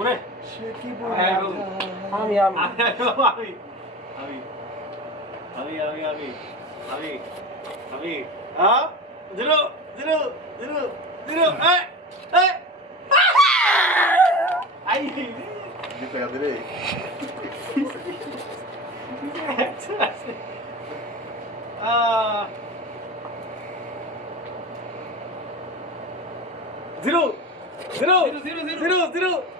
오늘 아유. 아미 아미 아유 아미 아미 아미 아미 아미 아미 아미 아 늘어 늘어 늘어 늘어 에에 아이 이게 야 되네 아 들어 들어 들어 들어 들어 들어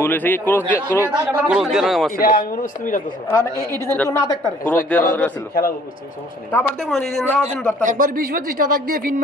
বলেছে কি ক্রস দিয়ে ক্রস দিয়ে না দেখতারে ক্রস তারপর দেখুন না একবার 20 25 টাকা দিয়ে ফিন